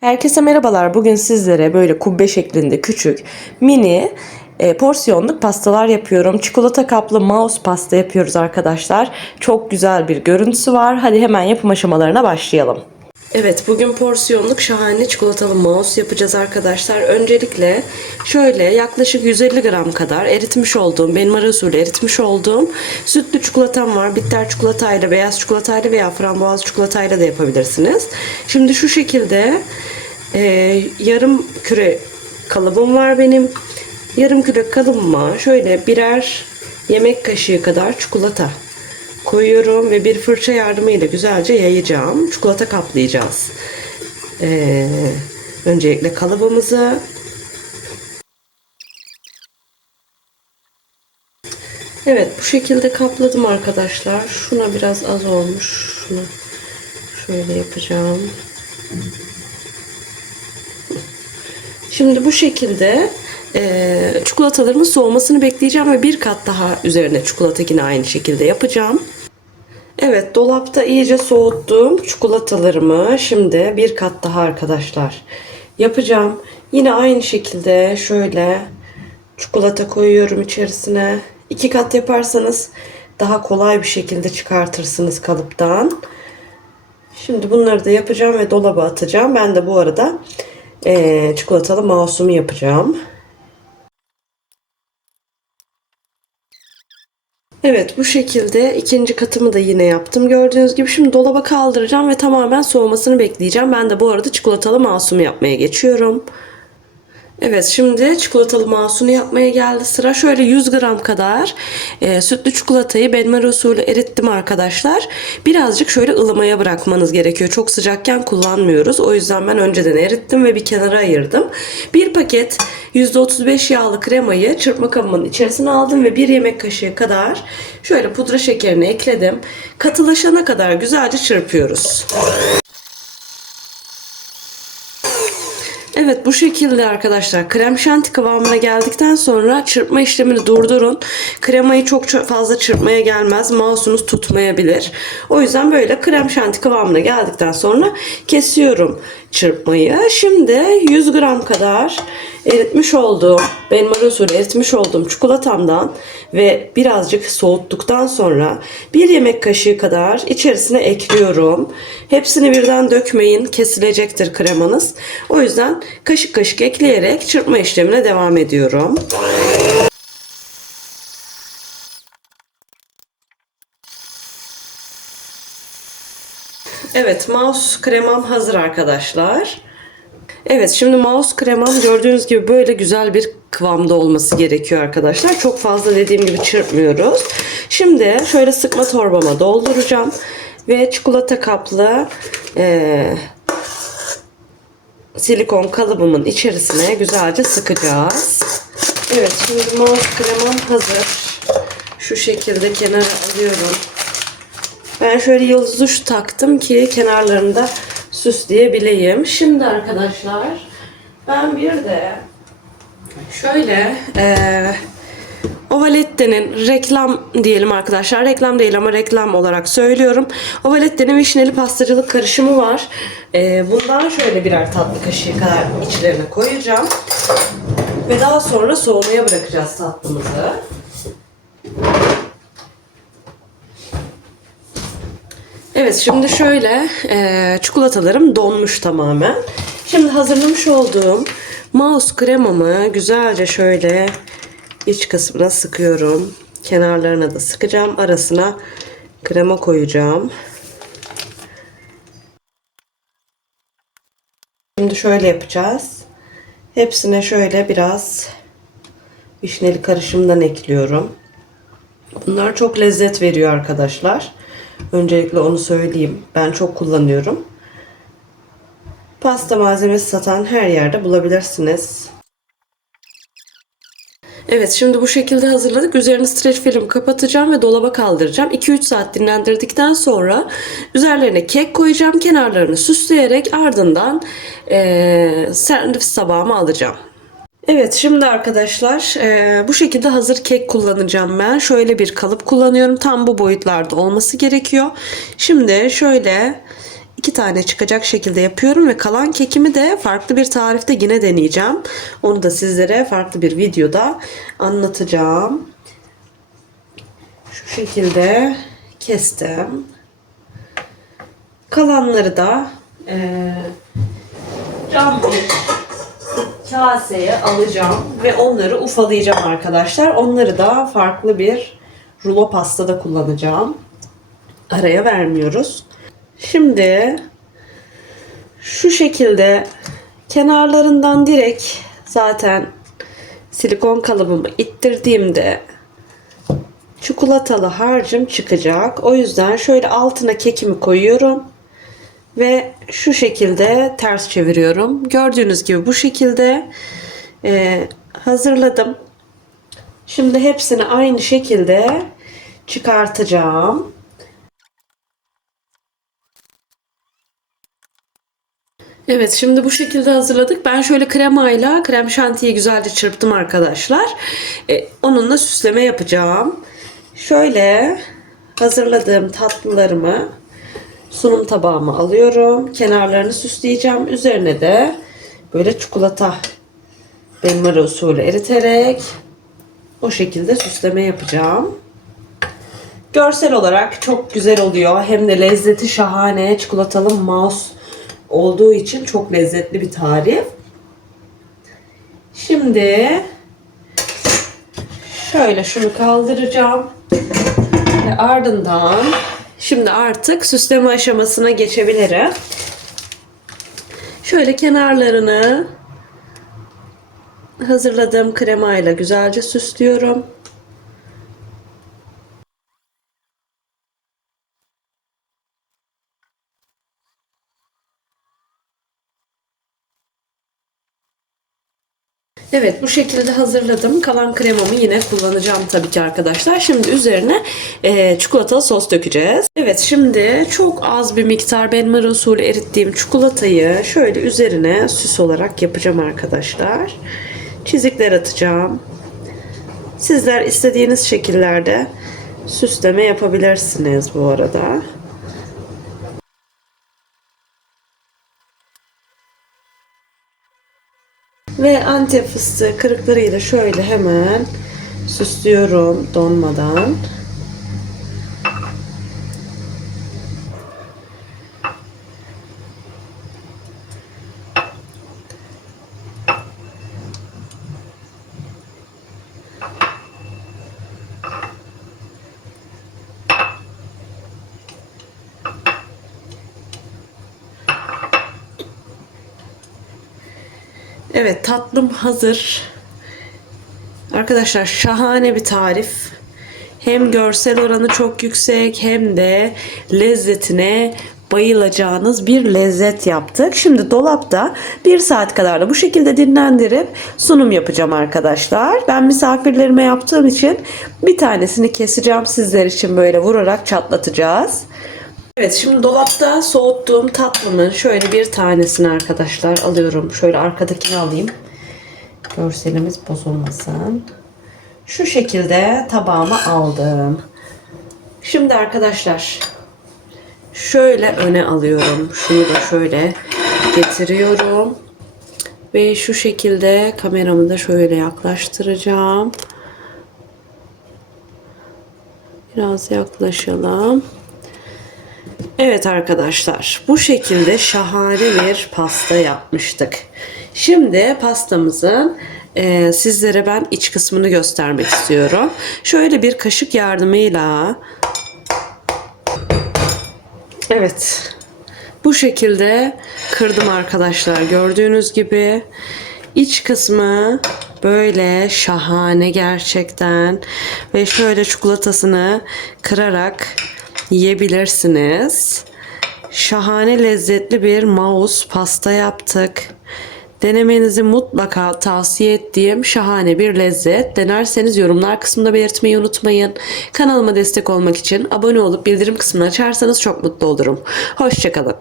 Herkese merhabalar. Bugün sizlere böyle kubbe şeklinde küçük, mini e, porsiyonluk pastalar yapıyorum. Çikolata kaplı mouse pasta yapıyoruz arkadaşlar. Çok güzel bir görüntüsü var. Hadi hemen yapım aşamalarına başlayalım. Evet bugün porsiyonluk şahane çikolatalı mouse yapacağız arkadaşlar. Öncelikle şöyle yaklaşık 150 gram kadar eritmiş olduğum, benim ara usulü eritmiş olduğum sütlü çikolatam var. Bitter çikolatayla, beyaz çikolatayla veya frambuaz çikolatayla da yapabilirsiniz. Şimdi şu şekilde e, yarım küre kalıbım var benim. Yarım küre kalıbıma şöyle birer yemek kaşığı kadar çikolata koyuyorum ve bir fırça yardımıyla güzelce yayacağım. Çikolata kaplayacağız. Ee, öncelikle kalıbımızı Evet bu şekilde kapladım arkadaşlar. Şuna biraz az olmuş. Şunu şöyle yapacağım. Şimdi bu şekilde e, çikolatalarımın soğumasını bekleyeceğim ve bir kat daha üzerine çikolata yine aynı şekilde yapacağım. Evet dolapta iyice soğuttuğum çikolatalarımı şimdi bir kat daha arkadaşlar yapacağım. Yine aynı şekilde şöyle çikolata koyuyorum içerisine. İki kat yaparsanız daha kolay bir şekilde çıkartırsınız kalıptan. Şimdi bunları da yapacağım ve dolaba atacağım. Ben de bu arada eee, çikolatalı mouse'umu yapacağım. Evet bu şekilde ikinci katımı da yine yaptım. Gördüğünüz gibi şimdi dolaba kaldıracağım ve tamamen soğumasını bekleyeceğim. Ben de bu arada çikolatalı masumu yapmaya geçiyorum. Evet şimdi çikolatalı masunu yapmaya geldi sıra. Şöyle 100 gram kadar e, sütlü çikolatayı benmer usulü erittim arkadaşlar. Birazcık şöyle ılımaya bırakmanız gerekiyor. Çok sıcakken kullanmıyoruz. O yüzden ben önceden erittim ve bir kenara ayırdım. Bir paket %35 yağlı kremayı çırpma kabımın içerisine aldım ve bir yemek kaşığı kadar şöyle pudra şekerini ekledim. Katılaşana kadar güzelce çırpıyoruz. Evet bu şekilde arkadaşlar krem şanti kıvamına geldikten sonra çırpma işlemini durdurun. Kremayı çok fazla çırpmaya gelmez. Mouse'unuz tutmayabilir. O yüzden böyle krem şanti kıvamına geldikten sonra kesiyorum çırpmayı. Şimdi 100 gram kadar eritmiş olduğum, benim ara usulü eritmiş olduğum çikolatamdan ve birazcık soğuttuktan sonra bir yemek kaşığı kadar içerisine ekliyorum. Hepsini birden dökmeyin, kesilecektir kremanız. O yüzden kaşık kaşık ekleyerek çırpma işlemine devam ediyorum. Evet, mouse kremam hazır arkadaşlar. Evet, şimdi mouse kremam gördüğünüz gibi böyle güzel bir kıvamda olması gerekiyor arkadaşlar. Çok fazla dediğim gibi çırpmıyoruz. Şimdi şöyle sıkma torbama dolduracağım ve çikolata kaplı eee silikon kalıbımın içerisine güzelce sıkacağız. Evet şimdi mouse kremam hazır. Şu şekilde kenara alıyorum. Ben şöyle yıldız uç taktım ki kenarlarında süsleyebileyim. Şimdi arkadaşlar ben bir de şöyle eee Ovalette'nin reklam diyelim arkadaşlar. Reklam değil ama reklam olarak söylüyorum. Ovalette'nin vişneli pastacılık karışımı var. Ee, bundan şöyle birer tatlı kaşığı kadar içlerine koyacağım. Ve daha sonra soğumaya bırakacağız tatlımızı. Evet şimdi şöyle e, çikolatalarım donmuş tamamen. Şimdi hazırlamış olduğum mouse kremamı güzelce şöyle iç kısmına sıkıyorum. Kenarlarına da sıkacağım. Arasına krema koyacağım. Şimdi şöyle yapacağız. Hepsine şöyle biraz vişneli karışımdan ekliyorum. Bunlar çok lezzet veriyor arkadaşlar. Öncelikle onu söyleyeyim. Ben çok kullanıyorum. Pasta malzemesi satan her yerde bulabilirsiniz. Evet şimdi bu şekilde hazırladık. Üzerini streç film kapatacağım ve dolaba kaldıracağım. 2-3 saat dinlendirdikten sonra üzerlerine kek koyacağım. Kenarlarını süsleyerek ardından eee servis tabağıma alacağım. Evet şimdi arkadaşlar eee, bu şekilde hazır kek kullanacağım ben. Şöyle bir kalıp kullanıyorum. Tam bu boyutlarda olması gerekiyor. Şimdi şöyle iki tane çıkacak şekilde yapıyorum ve kalan kekimi de farklı bir tarifte yine deneyeceğim. Onu da sizlere farklı bir videoda anlatacağım. Şu şekilde kestim. Kalanları da eee cam kaseye alacağım ve onları ufalayacağım arkadaşlar. Onları da farklı bir rulo pastada kullanacağım. Araya vermiyoruz. Şimdi şu şekilde kenarlarından direkt zaten silikon kalıbımı ittirdiğimde çikolatalı harcım çıkacak. O yüzden şöyle altına kekimi koyuyorum ve şu şekilde ters çeviriyorum. Gördüğünüz gibi bu şekilde e, hazırladım. Şimdi hepsini aynı şekilde çıkartacağım. Evet şimdi bu şekilde hazırladık. Ben şöyle kremayla krem şantiyi güzelce çırptım arkadaşlar. E, onunla süsleme yapacağım. Şöyle hazırladığım tatlılarımı sunum tabağıma alıyorum. Kenarlarını süsleyeceğim. Üzerine de böyle çikolata benmari usulü eriterek o şekilde süsleme yapacağım. Görsel olarak çok güzel oluyor. Hem de lezzeti şahane. Çikolatalı mouse olduğu için çok lezzetli bir tarif. Şimdi şöyle şunu kaldıracağım. Ve ardından şimdi artık süsleme aşamasına geçebilirim. Şöyle kenarlarını hazırladığım kremayla güzelce süslüyorum. Evet bu şekilde hazırladım. Kalan kremamı yine kullanacağım tabii ki arkadaşlar. Şimdi üzerine e, çikolatalı sos dökeceğiz. Evet şimdi çok az bir miktar benmari usulü erittiğim çikolatayı şöyle üzerine süs olarak yapacağım arkadaşlar. Çizikler atacağım. Sizler istediğiniz şekillerde süsleme yapabilirsiniz bu arada. Ve antep fıstığı kırıklarıyla şöyle hemen süslüyorum donmadan. Evet tatlım hazır. Arkadaşlar şahane bir tarif. Hem görsel oranı çok yüksek hem de lezzetine bayılacağınız bir lezzet yaptık. Şimdi dolapta bir saat kadar da bu şekilde dinlendirip sunum yapacağım arkadaşlar. Ben misafirlerime yaptığım için bir tanesini keseceğim sizler için böyle vurarak çatlatacağız. Evet şimdi dolapta soğuttuğum tatlımın şöyle bir tanesini arkadaşlar alıyorum. Şöyle arkadakini alayım. Görselimiz bozulmasın. Şu şekilde tabağıma aldım. Şimdi arkadaşlar şöyle öne alıyorum. Şunu da şöyle getiriyorum. Ve şu şekilde kameramı da şöyle yaklaştıracağım. Biraz yaklaşalım. Evet arkadaşlar bu şekilde şahane bir pasta yapmıştık. Şimdi pastamızın e, sizlere ben iç kısmını göstermek istiyorum. Şöyle bir kaşık yardımıyla Evet bu şekilde kırdım arkadaşlar gördüğünüz gibi iç kısmı böyle şahane gerçekten ve şöyle çikolatasını kırarak yiyebilirsiniz. Şahane lezzetli bir mouse pasta yaptık. Denemenizi mutlaka tavsiye ettiğim şahane bir lezzet. Denerseniz yorumlar kısmında belirtmeyi unutmayın. Kanalıma destek olmak için abone olup bildirim kısmını açarsanız çok mutlu olurum. Hoşçakalın.